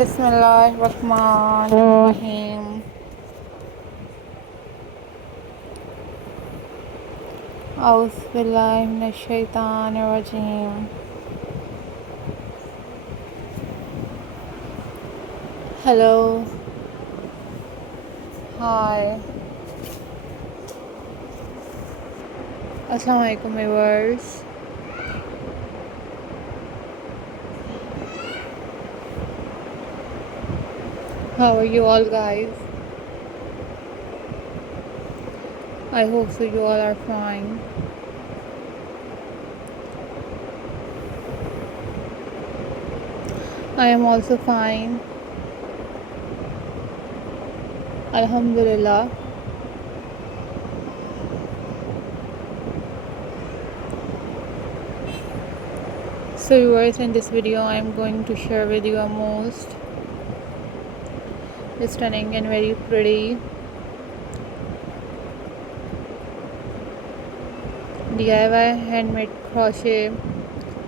Bismillahirrahmanirrahim. Auzubillahi minash-shaytanir-rajim. Hello. Hi. Assalamu alaikum viewers. How are you all guys? I hope so you all are fine. I am also fine. Alhamdulillah. So viewers, in this video I am going to share with you a most stunning and very pretty DIY handmade crochet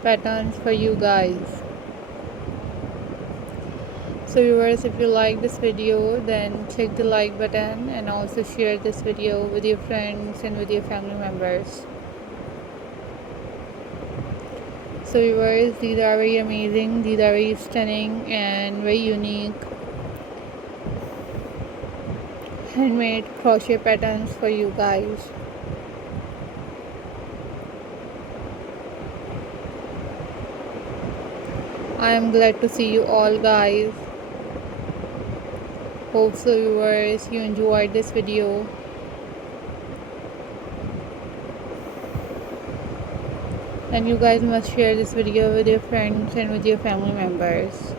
patterns for you guys. So viewers, if you like this video, then click the like button and also share this video with your friends and with your family members. So viewers, these are very amazing, these are very stunning and very unique handmade crochet patterns for you guys. I am glad to see you all guys. Hope so viewers, you enjoyed this video. And you guys must share this video with your friends and with your family members.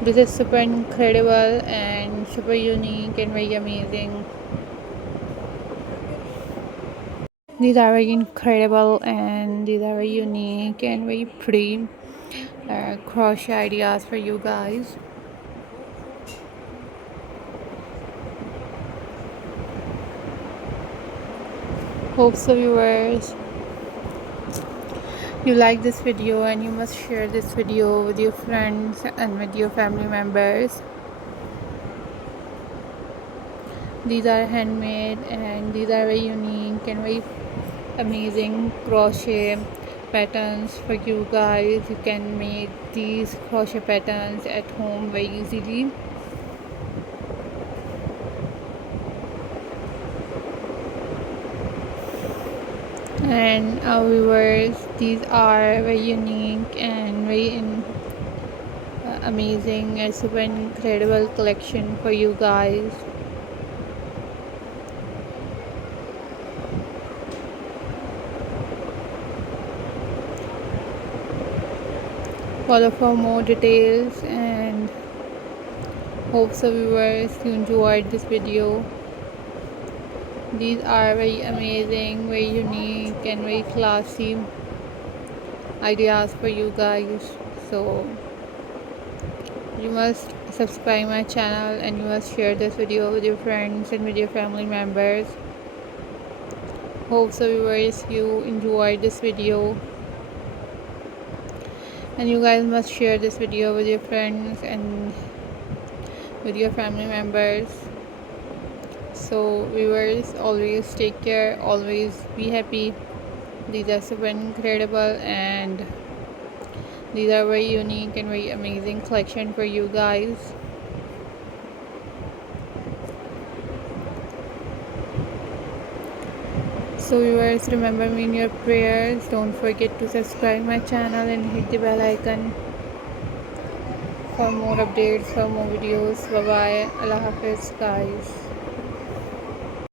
This is super incredible and super unique and very amazing. These are very incredible and these are very unique and very pretty crochet ideas for you guys. Hope so viewers, you like this video and you must share this video with your friends and with your family members. These are handmade and these are very unique and very amazing crochet patterns for you guys. You can make these crochet patterns at home very easily. And our viewers, these are very unique and very amazing and super incredible collection for you guys. Follow for more details and hope so viewers you enjoyed this video. These are very amazing, very unique and very classy ideas for you guys. So you must subscribe my channel and you must share this video with your friends and with your family members. Hope so viewers you enjoyed this video. And you guys must share this video with your friends and with your family members. So viewers, always take care, always be happy. These are super incredible and these are very unique and very amazing collection for you guys. So viewers, remember me in your prayers. Don't forget to subscribe my channel and hit the bell icon for more updates, for more videos. Bye bye. Allah Hafiz guys.